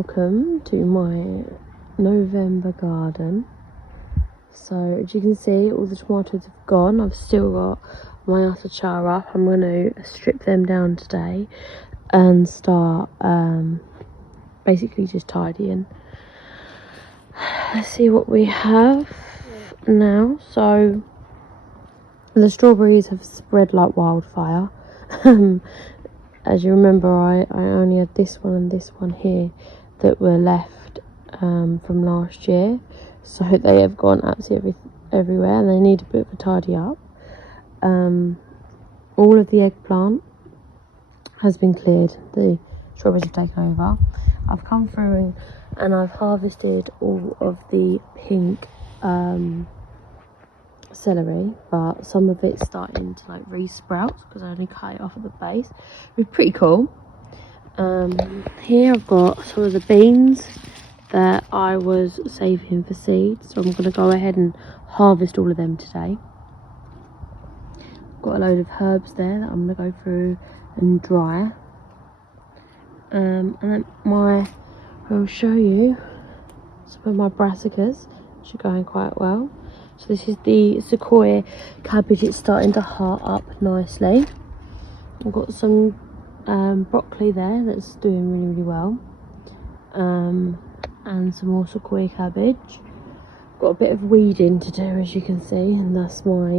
welcome to my November garden. So as you can see, all the tomatoes have gone. I've still got my artichoke up. I'm going to strip them down today and start basically just tidying. Let's see what we have now. So the strawberries have spread like wildfire. As you remember, I only had this one and this one here that were left from last year, so they have gone absolutely everywhere and they need a bit of a tidy up. All of the eggplant has been cleared, the strawberries have taken over. I've come through and I've harvested all of the pink celery, but some of it's starting to like re-sprout because I only cut it off at the base. It's pretty cool. Here I've got some of the beans that I was saving for seeds, so I'm going to go ahead and harvest all of them today. Got a load of herbs there that I'm going to go through and dry. And then I'll show you some of my brassicas, which are going quite well. So this is the sequoia cabbage. It's starting to heart up nicely. I've got some broccoli there that's doing really, really well. And some more sequoia cabbage. Got a bit of weeding to do, as you can see, and that's my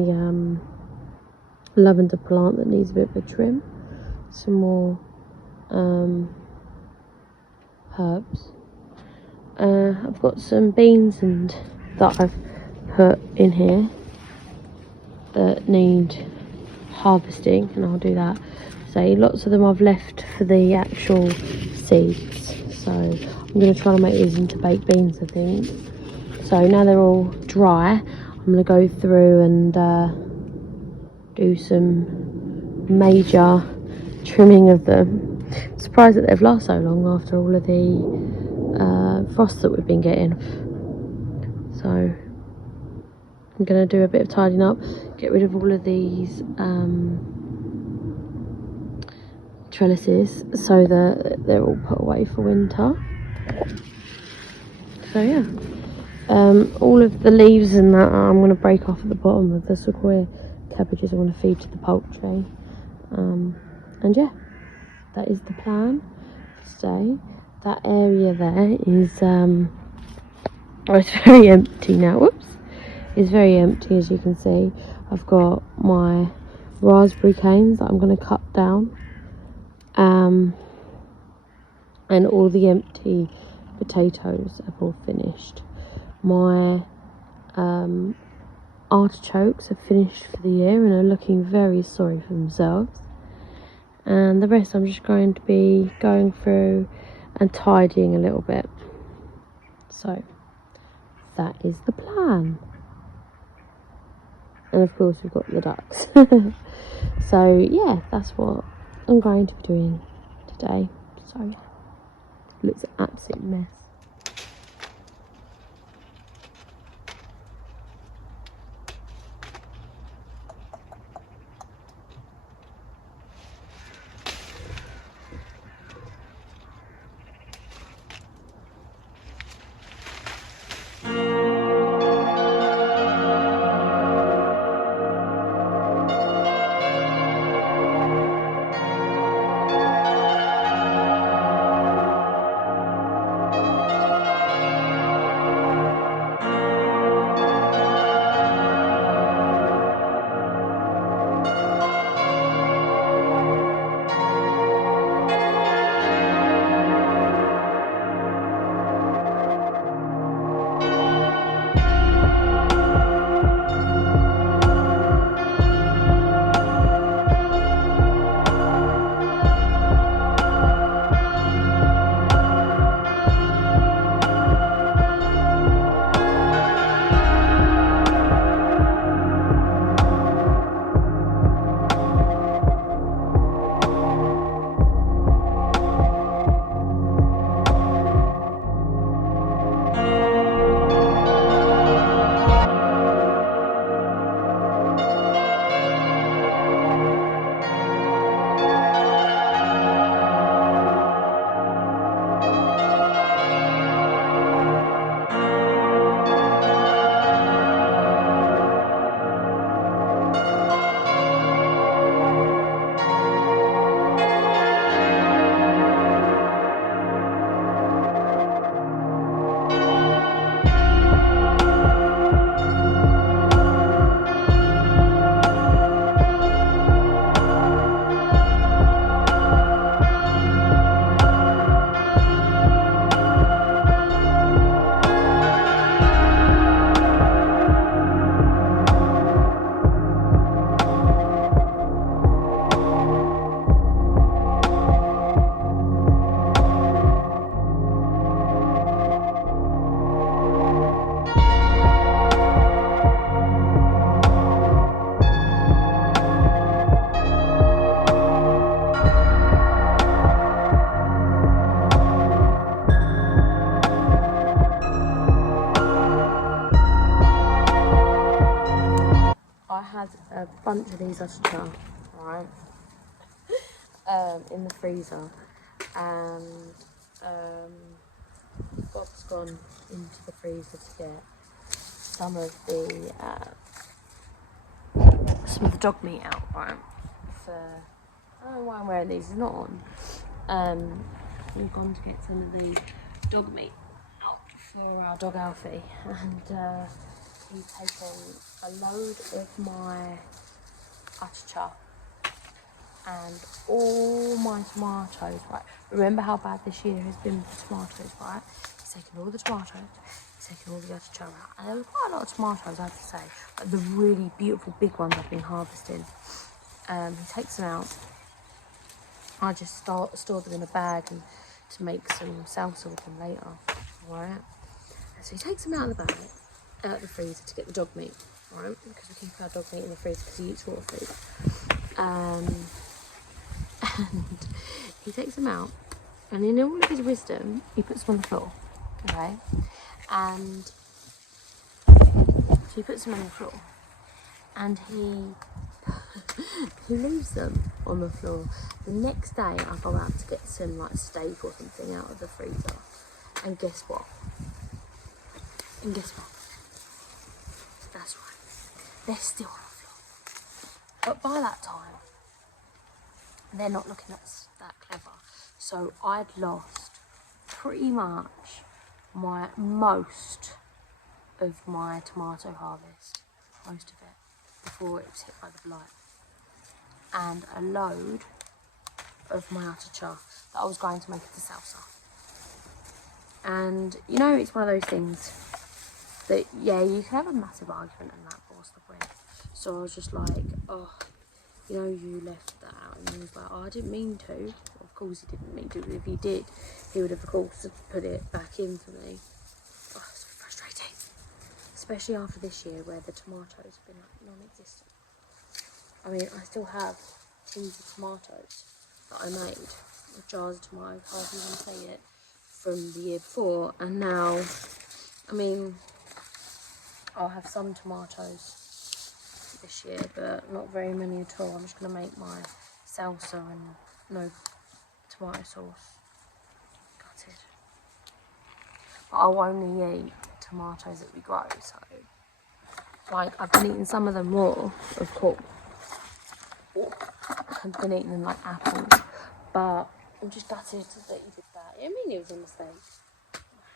lavender plant that needs a bit of a trim. Some more herbs. I've got some beans and that I've put in here that need harvesting, and I'll do that. So lots of them I've left for the actual seeds, so I'm going to try and make these into baked beans, I think. So now they're all dry, I'm going to go through and do some major trimming of them. I'm surprised that they've lasted so long after all of the frost that we've been getting. So I'm going to do a bit of tidying up, get rid of all of these trellises so that they're all put away for winter. So yeah, all of the leaves and that I'm going to break off at the bottom of the sequoia cabbages I want to feed to the poultry. And yeah, that is the plan for today. That area there is it's very empty now. Whoops. It's very empty, as you can see. I've got my raspberry canes that I'm going to cut down, and all the empty potatoes have all finished. My artichokes have finished for the year and are looking very sorry for themselves, and the rest I'm just going to be going through and tidying a little bit. So that is the plan. And of course we've got the ducks. So yeah, that's what I'm going to be doing today. So yeah, it looks an absolute mess. a bunch of these artichoke, right, in the freezer, and Bob's gone into the freezer to get some of the dog meat out, right? I don't know why I'm wearing these. It's not on. We've gone to get some of the dog meat out for our dog Alfie, and he's taken a load of my artichoke and all my tomatoes, right? Remember how bad this year has been for tomatoes, right? He's taken all the tomatoes, he's taken all the artichoke out, and there was quite a lot of tomatoes, I have to say, but the really beautiful big ones I've been harvesting. He takes them out. I just store them in a bag and to make some salsa with them later, right? So he takes them out of the bag, out of the freezer to get the dog meat, right? Because we keep our dog meat in the freezer because he eats raw food. And he takes them out, and in all of his wisdom, he puts them on the floor, okay? And so he puts them on the floor, and he leaves them on the floor. The next day, I go out to get some like steak or something out of the freezer, and guess what? That's right, they're still on the floor. But by that time, they're not looking that clever. So I'd lost pretty much most of my tomato harvest, most of it, before it was hit by the blight. And a load of my artichoke that I was going to make into salsa. And you know, it's one of those things that, yeah, you can have a massive argument and that, but what's the point? So I was just like, oh, you know, you left that out, and he was like, oh, I didn't mean to. Of course he didn't mean to. If he did, he would have, of course, put it back in for me. Oh, it's so frustrating. Especially after this year where the tomatoes have been like non-existent. I mean, I still have tins of tomatoes that I made, or jars of tomatoes, however you want to say it, from the year before, and now, I mean, I'll have some tomatoes this year, but not very many at all. I'm just going to make my salsa and no tomato sauce. Gutted. But I'll only eat tomatoes that we grow, so, like, I've been eating some of them raw, of course. I've been eating them like apples, but I'm just gutted that he did that. I mean, it was a mistake.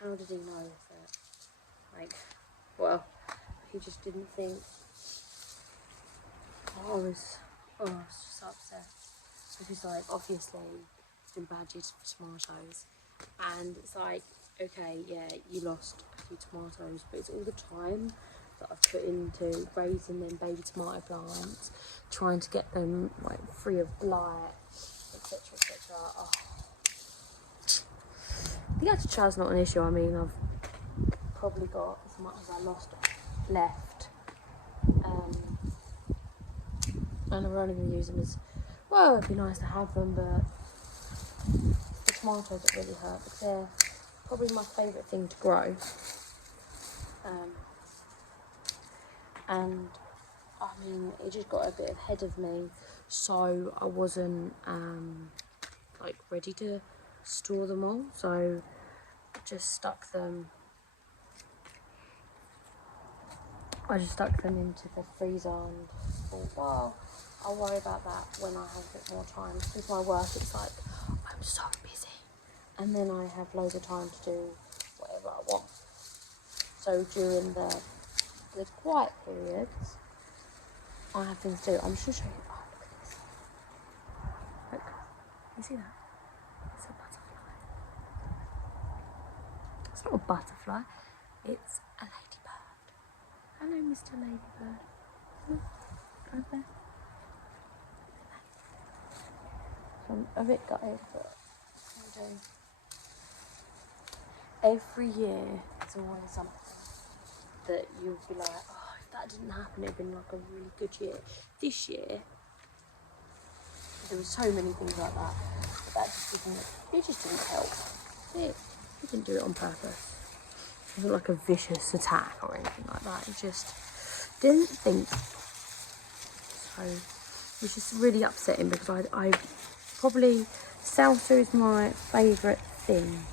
How did he know that? Like, well, he just didn't think. I was just so upset because, like, obviously it's been bad years for tomatoes, and it's like, okay, yeah, you lost a few tomatoes, but it's all the time that I've put into raising them baby tomato plants, trying to get them like free of blight, etc, etc. Oh. The artichoke's not an issue. I mean, I've probably got as much as I lost left, and I'm only going to use them as, well, it'd be nice to have them, but the tomatoes that really hurt, because they're probably my favourite thing to grow. And I mean, it just got a bit ahead of me, so I wasn't like ready to store them all, so I just stuck them into the freezer and thought, well, I'll worry about that when I have a bit more time. With my work, it's like, I'm so busy, and then I have loads of time to do whatever I want. So during the quiet periods, I have things to do. I'm just going to show you. Oh, look at this. Look. You see that? It's a butterfly. It's not a butterfly. It's a ladybird. Hello, Mr. Ladybird. Look, right there. So I'm a bit gutted, but I do. Every year, there's always something that you'll be like, oh, if that didn't happen, it'd been like a really good year. This year, there were so many things like that, but that just didn't help. It didn't do it on purpose. It wasn't like a vicious attack or anything like that. It just didn't think So, which is really upsetting because I probably, salsa is my favourite thing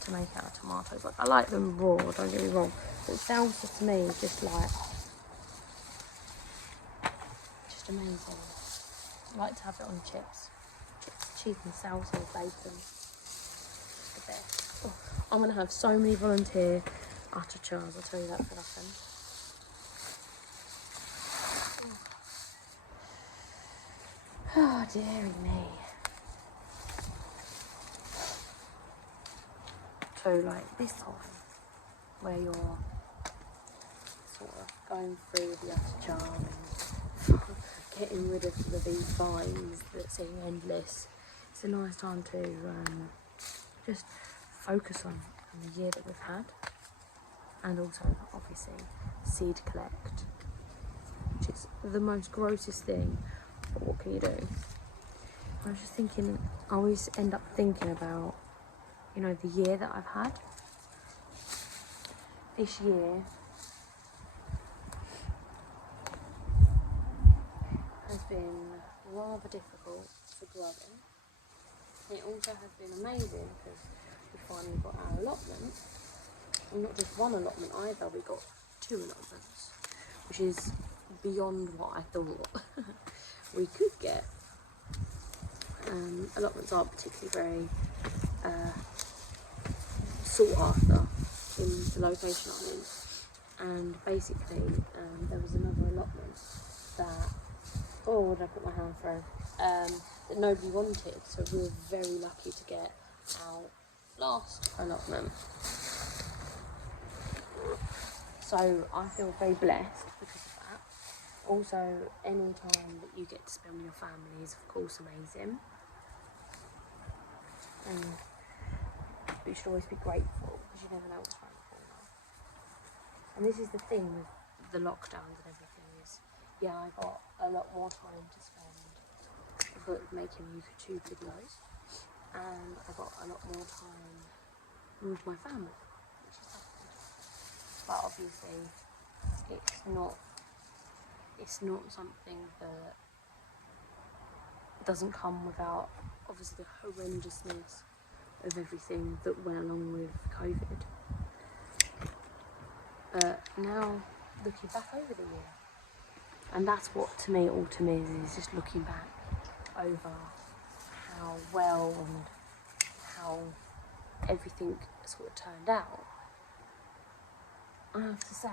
to make out of tomatoes. Like, I like them raw, don't get me wrong, but salsa to me is just like, just amazing. I like to have it on chips, cheese and salsa with bacon. It's the best. Oh, I'm gonna have so many volunteer artichokes, I'll tell you that for nothing. Oh, dearie me. So, like, this time, where you're sort of going through the artichoke and getting rid of these vines that seem endless, it's a nice time to just focus on the year that we've had, and also, obviously, seed collect, which is the most grossest thing, but what can you do? I was just thinking, I always end up thinking about, you know, the year that I've had. This year has been rather difficult for growing. It also has been amazing because we finally got our allotment. And not just one allotment either, we got 2 allotments, which is beyond what I thought we could get. Allotments aren't particularly very sought after in the location I'm in, and basically there was another allotment that, oh, what did I put my hand through, that nobody wanted, so we were very lucky to get our last allotment. So I feel very blessed because of that. Also, any time that you get to spend with your family is of course amazing, and you should always be grateful because you never know what's around the corner. And this is the thing with the lockdowns and everything is, yeah, I got a lot more time to spend making YouTube videos, and I got a lot more time with my family, which is lovely. But obviously, it's not something that doesn't come without obviously the horrendousness of everything that went along with COVID. But now, looking back over the year, and that's what to me autumn is just looking back over how well and how everything sort of turned out. I have to say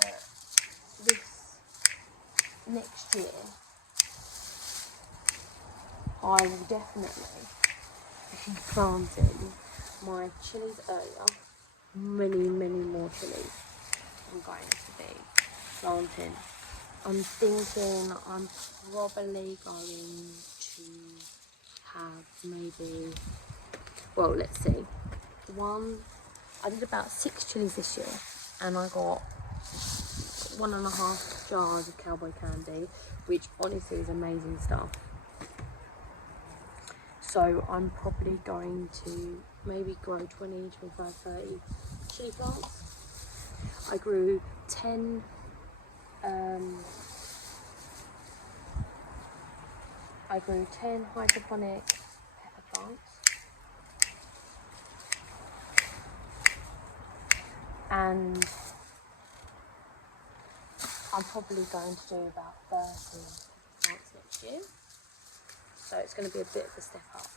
that this next year I will definitely be planting my chilies earlier. Many more chilies I'm going to be planting. I'm thinking I'm probably going to have maybe, well, let's see, I did about 6 chilies this year, and I got 1.5 jars of cowboy candy, which honestly is amazing stuff. So I'm probably going to maybe grow 20, 25, 30 chili plants. I grew 10 hydroponic pepper plants, and I'm probably going to do about 30 plants next year. So it's going to be a bit of a step up.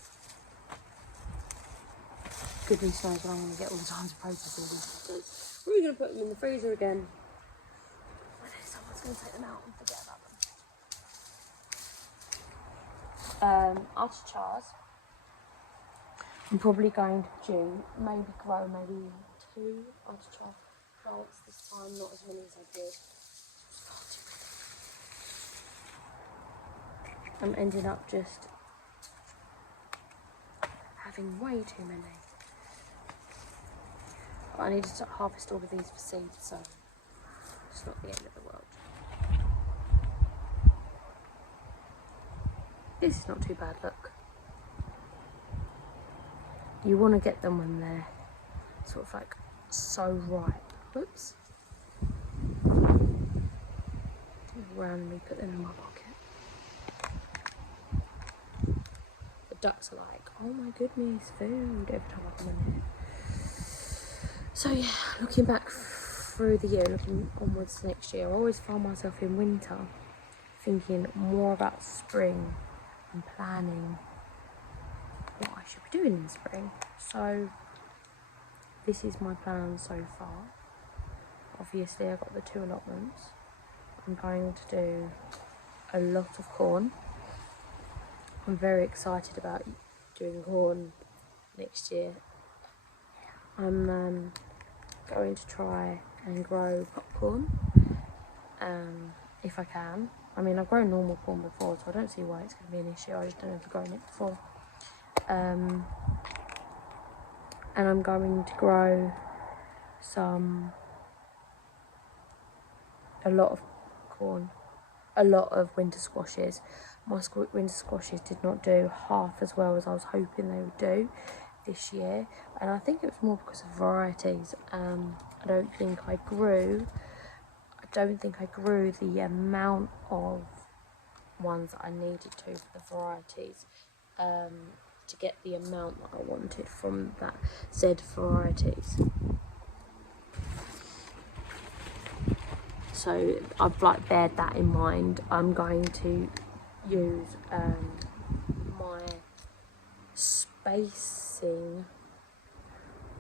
Goodness knows when I'm going to get all the time to process all these because we're going to put them in the freezer again. I know someone's going to take them out and forget about them. Artichokes, I'm probably going to maybe grow 2 artichoke plants this time, not as many as I did. I'm ending up just having way too many. But I need to harvest all of these for seed, so it's not the end of the world. This is not too bad, look. You want to get them when they're sort of like so ripe. Whoops. Randomly put them in my pocket. ducks are like, oh my goodness, food, every time I come in here. So yeah, looking back through the year, looking onwards to next year, I always find myself in winter thinking more about spring and planning what I should be doing in spring. So this is my plan so far. Obviously I got the 2 allotments. I'm going to do a lot of corn. I'm very excited about doing corn next year. I'm going to try and grow popcorn if I can. I mean, I've grown normal corn before, so I don't see why it's going to be an issue. I just don't know if I've grown it before. And I'm going to grow a lot of corn, a lot of winter squashes. My winter squashes did not do half as well as I was hoping they would do this year, and I think it was more because of varieties. I don't think I grew the amount of ones that I needed to for the varieties to get the amount that I wanted from that said varieties. So I've like bared that in mind. I'm going to use my spacing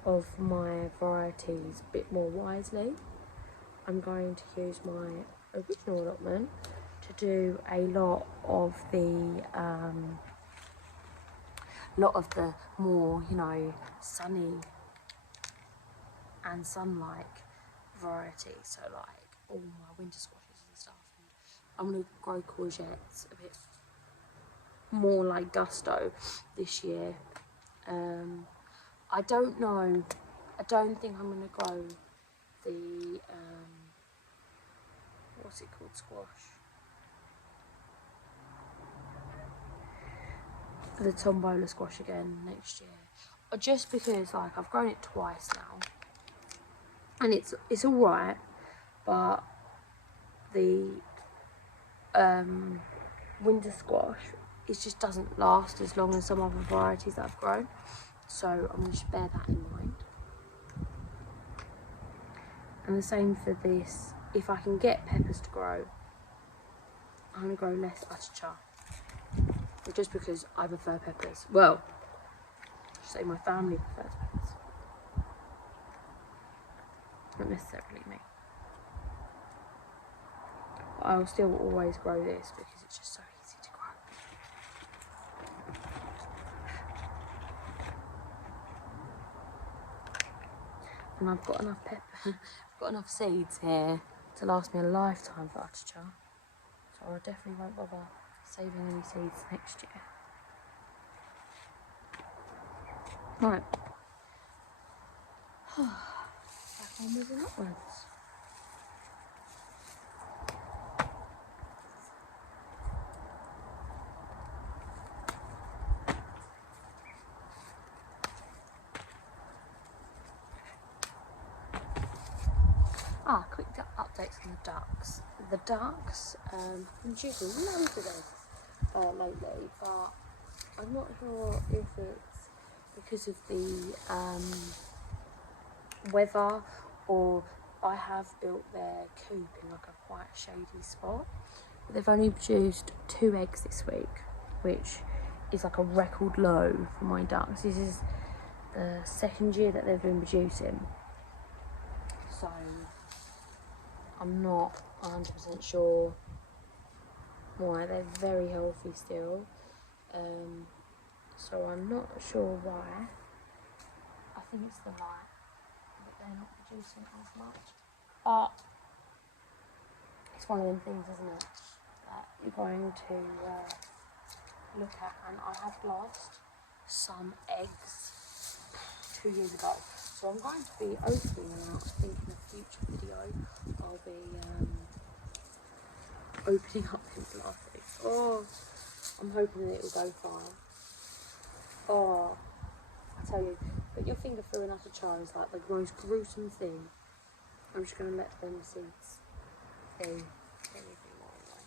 of my varieties a bit more wisely. I'm going to use my original allotment to do a lot of the more, you know, sunny and sun-like varieties. So like all my winter squashes and stuff. And I'm going to grow courgettes a bit more like gusto this year. I don't know. I don't think I'm going to grow the what's it called, squash? The tombola squash again next year. Just because like I've grown it twice now, and it's alright, but the winter squash, it just doesn't last as long as some other varieties that I've grown. So I'm going to just bear that in mind. And the same for this. If I can get peppers to grow, I'm going to grow less achacha. Just because I prefer peppers. Well, I should say my family prefers peppers. Not necessarily me. But I'll still always grow this because it's just so easy to grow. And I've got enough pepper, I've got enough seeds here to last me a lifetime for achacha. So I definitely won't bother saving any seeds next year. Right. Back onwards and upwards. Quick updates on the ducks. The ducks have been shooting loads of eggs lately, but I'm not sure if it's because of the weather, or I have built their coop in like a quite shady spot. But they've only produced 2 eggs this week, which is like a record low for my ducks. This is the 2nd year that they've been producing, so I'm not 100% sure why. They're very healthy still, so I'm not sure why. I think it's the light that they're not producing as much, but it's one of them things, isn't it, that you're going to look at. And I have lost some eggs 2 years ago, so I'm going to be opening them out. I think in a future video I'll be opening up these last eggs. Oh, I'm hoping that it will go far. Oh, I tell you, put your finger through an achacha is like the most gruesome thing. I'm just going to let them seeds anything more away.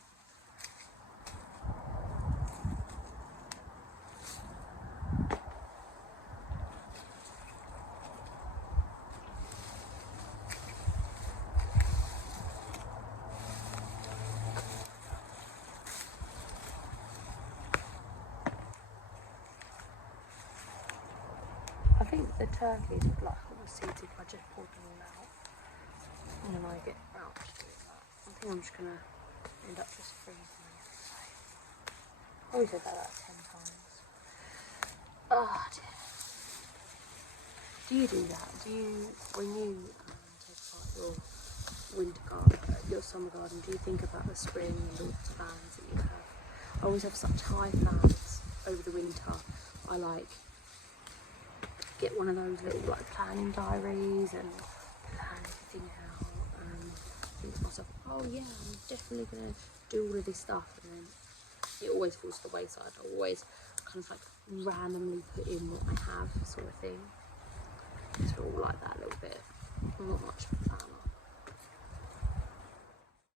the turkeys would like all the seeds if I just pulled them all out. And then I get out to do that. I think I'm just gonna end up just freezing them. I always said that like 10 times. Oh dear. Do you do that? Do you, when you take apart your winter garden, your summer garden, do you think about the spring and all the plans that you have? I always have such high plans over the winter. I like get one of those little like planning diaries and plan everything out and think to myself, oh yeah, I'm definitely gonna do all of this stuff, and then it always falls to the wayside. I always kind of like randomly put in what I have, sort of thing. It's all like that a little bit, not much of a plan.